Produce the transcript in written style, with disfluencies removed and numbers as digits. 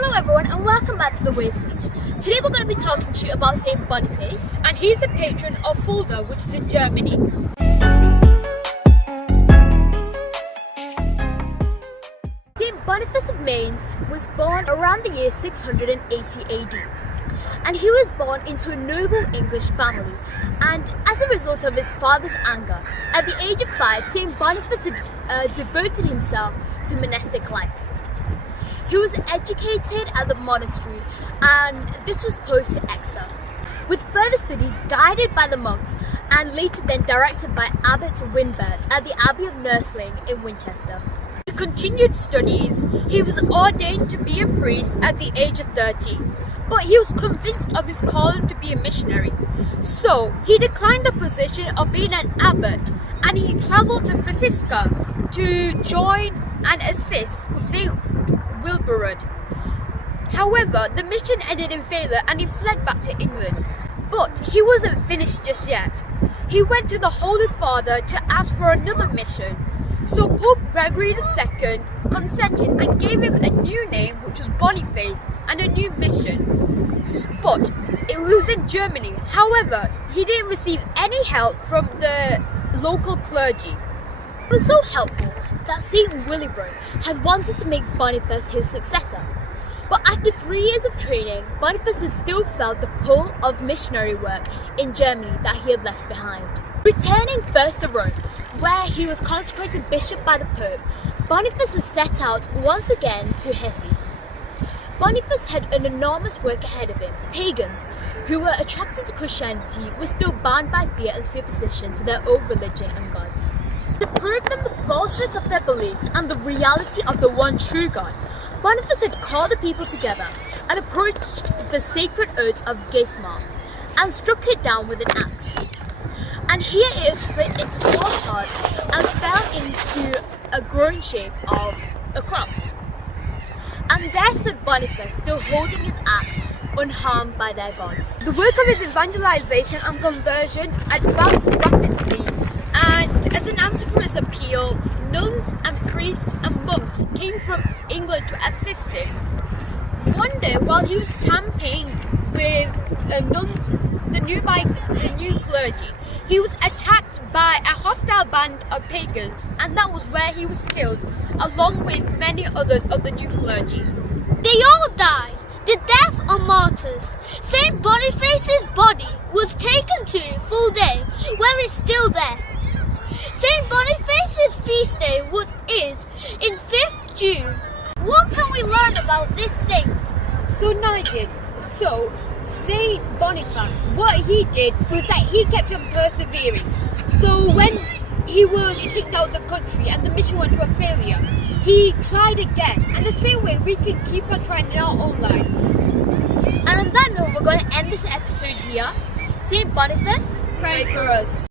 Hello everyone and welcome back to the Waveseeds. Today we're going to be talking to you about Saint Boniface. And he's the patron of Fulda, which is in Germany. Saint Boniface of Mainz was born around the year 680 AD. And he was born into a noble English family. And as a result of his father's anger, at the age of 5, Saint Boniface devoted himself to monastic life. He was educated at the monastery, and this was close to Exeter, with further studies guided by the monks and later then directed by Abbot Winbert at the Abbey of Nursling in Winchester. He continued studies. He was ordained to be a priest at the age of 30, but he was convinced of his calling to be a missionary. So he declined the position of being an abbot, and he travelled to Francisca to join and assist St. Wilbrod. However, the mission ended in failure and he fled back to England. But he wasn't finished just yet. He went to the Holy Father to ask for another mission. So Pope Gregory II consented and gave him a new name, which was Boniface, and a new mission. But it was in Germany. However, he didn't receive any help from the local clergy. It was so helpful that St. Willibrord had wanted to make Boniface his successor. But after 3 years of training, Boniface still felt the pull of missionary work in Germany that he had left behind. Returning first to Rome, where he was consecrated bishop by the Pope, Boniface has set out once again to Hesse. Boniface had an enormous work ahead of him. Pagans, who were attracted to Christianity, were still bound by fear and superstition to their own religion and gods. To prove them the falseness of their beliefs and the reality of the one true God, Boniface had called the people together and approached the sacred oath of Geismar and struck it down with an axe. And here it split into 4 parts and fell into a growing shape of a cross. And there stood Boniface, still holding his axe, unharmed by their gods. The work of his evangelization and conversion advanced rapidly, and as an answer to his appeal, nuns and priests and monks came from England to assist him. One day, while he was campaigning with nuns, the new clergy, he was attacked by a hostile band of pagans, and that was where he was killed, along with many others of the new clergy. They all died, the death of martyrs. Saint Boniface's body was taken to Fulda, where it's still there. Saint Boniface's feast day is in 5th June. What can we learn about this saint? So Nigel, Saint Boniface, what he did was that he kept on persevering. So when he was kicked out of the country and the mission went to a failure, he tried again. And the same way we can keep on trying in our own lives. And on that note, we're going to end this episode here. Saint Boniface, Pray for us.